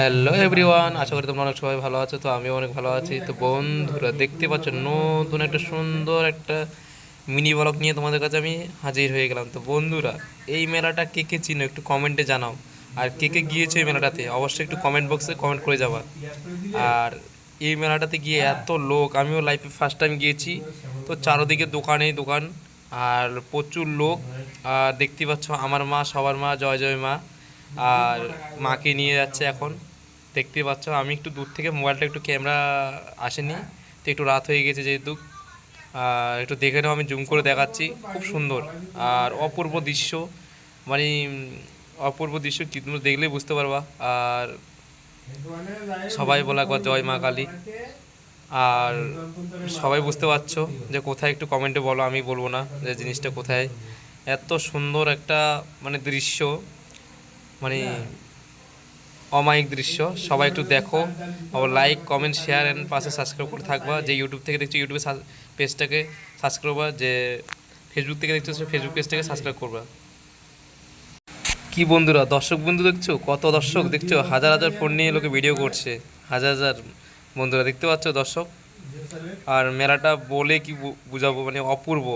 Hello everyone, আশা করি তোমরা অনেক সবাই ভালো আছো। তো আমিও অনেক ভালো আছি। তো বন্ধুরা দেখতে পাচ্ছ, নতুন একটা সুন্দর একটা মিনি ব্লগ নিয়ে তোমাদের কাছে আমি হাজির হয়ে গেলাম। তো বন্ধুরা, এই মেলাটা কে কে চিনো একটু কমেন্টে জানাও, আর কে কে গিয়েছো এই মেলাটাতে অবশ্যই একটু কমেন্ট বক্সে কমেন্ট করে যাবা। আর এই মেলাটাতে গিয়ে এত লোক, আমিও লাইফে ফার্স্ট টাইম গিয়েছি। তো চারোদিকে দোকানেই দোকান, আর প্রচুর লোক। আর দেখতে পাচ্ছ আমার মা, সবার মা, জয় জয় মা। আর মাকে নিয়ে যাচ্ছে এখন, দেখতে পাচ্ছ। আমি একটু দূর থেকে মোবাইলটা, একটু ক্যামেরা আসেনি, তো একটু রাত হয়ে গেছে যেহেতু। আর একটু দেখে নাও, আমি জুম করে দেখাচ্ছি। খুব সুন্দর আর অপূর্ব দৃশ্য, মানে অপূর্ব দৃশ্য কি তোমরা দেখলেই বুঝতে পারবা। আর সবাই বলে একবার জয় মা কালী। আর সবাই বুঝতে পারছো যে কোথায়, একটু কমেন্টে বলো, আমি বলবো না যে জিনিসটা কোথায়। এত সুন্দর একটা মানে দৃশ্য, মানে অমায়িক দৃশ্য। সবাই একটু দেখো, আবার লাইক কমেন্ট শেয়ার অ্যান্ড পাশে সাবস্ক্রাইব করে থাকবা। যে ইউটিউব থেকে দেখছো ইউটিউবে পেজটাকে সাবস্ক্রাইব করবা, যে ফেসবুক থেকে দেখছো ফেসবুক পেজটাকে সাবস্ক্রাইব করবা। কি বন্ধুরা, দর্শক বন্ধু দেখছো, কত দর্শক দেখছো, হাজার হাজার ফোন নিয়ে লোকে ভিডিও করছে, হাজার হাজার বন্ধুরা দেখতে পাচ্ছ দর্শক। আর মেলাটা বলে কি বুঝাবো, মানে অপূর্ব,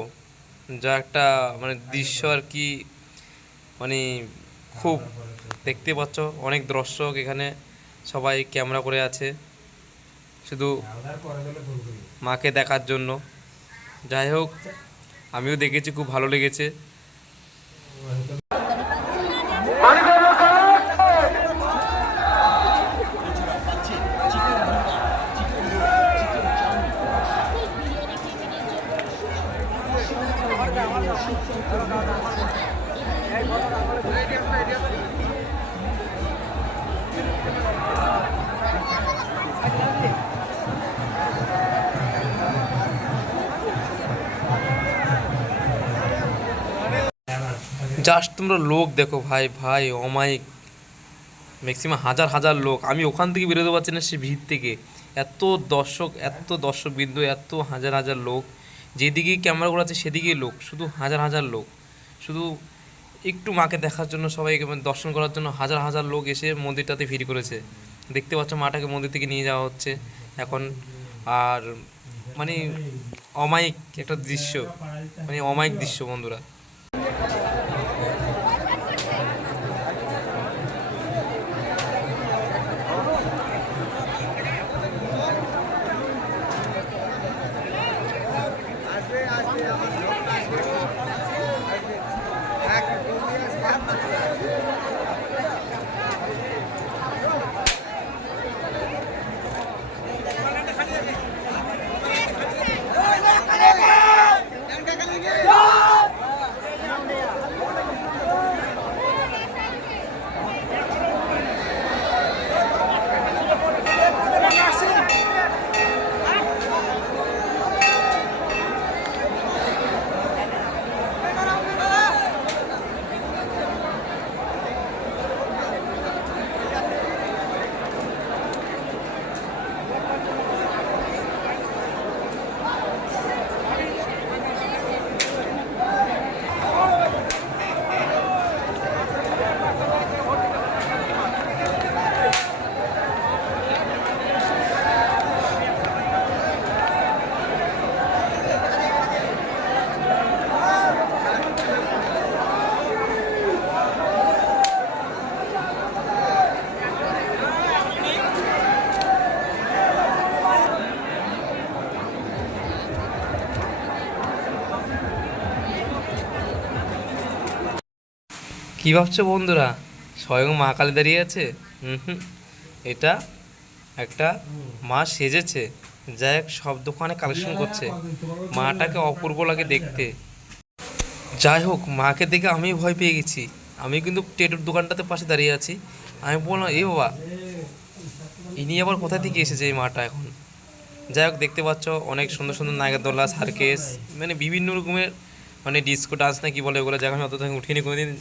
যা একটা মানে দৃশ্য আর কি, মানে খুব। দেখতে পাচ্ছ অনেক দর্শক এখানে, সবাই ক্যামেরা করে আছে শুধু মাকে দেখার জন্য। যাই হোক, আমিও দেখেছি, খুব ভালো লেগেছে। জাস্ট তোমরা লোক দেখো ভাই ভাই, অমায়িক, ম্যাক্সিমাম হাজার হাজার লোক। আমি ওখান থেকে বেরোতে পারছি না সে ভিড় থেকে। এত দর্শক, এত দর্শক বিন্দু, এত হাজার হাজার লোক, যেদিকেই ক্যামেরা আছে সেদিকেই লোক, শুধু হাজার হাজার লোক। শুধু একটু মাকে দেখার জন্য, সবাইকে মানে দর্শন করার জন্য হাজার হাজার লোক এসে মন্দিরটাতে ভিড় করেছে। দেখতে পাচ্ছ মাটাকে মন্দির থেকে নিয়ে যাওয়া হচ্ছে এখন। আর মানে অমায়িক একটা দৃশ্য, মানে অমায়িক দৃশ্য বন্ধুরা। কী ভাবছো বন্ধুরা, স্বয়ং মা কালী দাঁড়িয়ে আছে? হুম, এটা একটা মা সেজেছে, যা এক সব দোকানে কালেকশন করছে। মাটাকে অপূর্ব লাগে দেখতে। যাই হোক, মাকে দেখে আমি ভয় পেয়ে গেছি। আমি কিন্তু টেটুর দোকানটাতে পাশে দাঁড়িয়ে আছি। আমি বললাম, এ বাবা, ইনি আবার কোথা থেকে এসেছে এই মাটা এখন। যাই হোক, দেখতে পাচ্ছ অনেক সুন্দর সুন্দর নাগরদোলা, সার্কেস, মানে বিভিন্ন রকমের, মানে ডিস্কো ডান্স না কি বলে ওগুলো, জায়গা আমি অত উঠিনি কোনোদিন।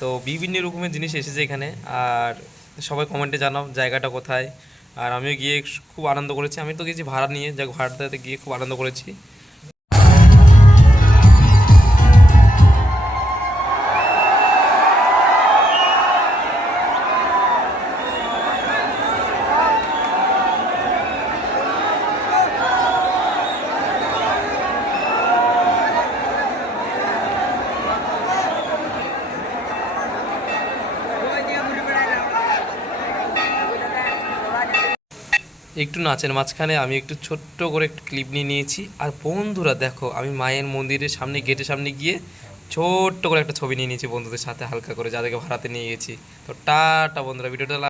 তো বিভিন্ন রকমের জিনিস এসেছে এখানে। আর সবাই কমেন্টে জানাও জায়গাটা কোথায়। আর আমিও গিয়ে খুব আনন্দ করেছি। আমি তো গেছি ভাড়া নিয়ে, যাক ভাড়াটাতে গিয়ে খুব আনন্দ করেছি। একটু নাচের মাঝখানে আমি একটু ছোট্ট করে একটু ক্লিপ নিয়ে নিয়েছি। আর বন্ধুরা দেখো, আমি মায়ের মন্দিরের সামনে, গেটের সামনে গিয়ে ছোট্ট করে একটা ছবি নিয়ে নিয়েছি বন্ধুদের সাথে, হালকা করে, যাদেরকে ভাড়াতে নিয়ে গেছি। তো টাটা বন্ধুরা, ভিডিওটা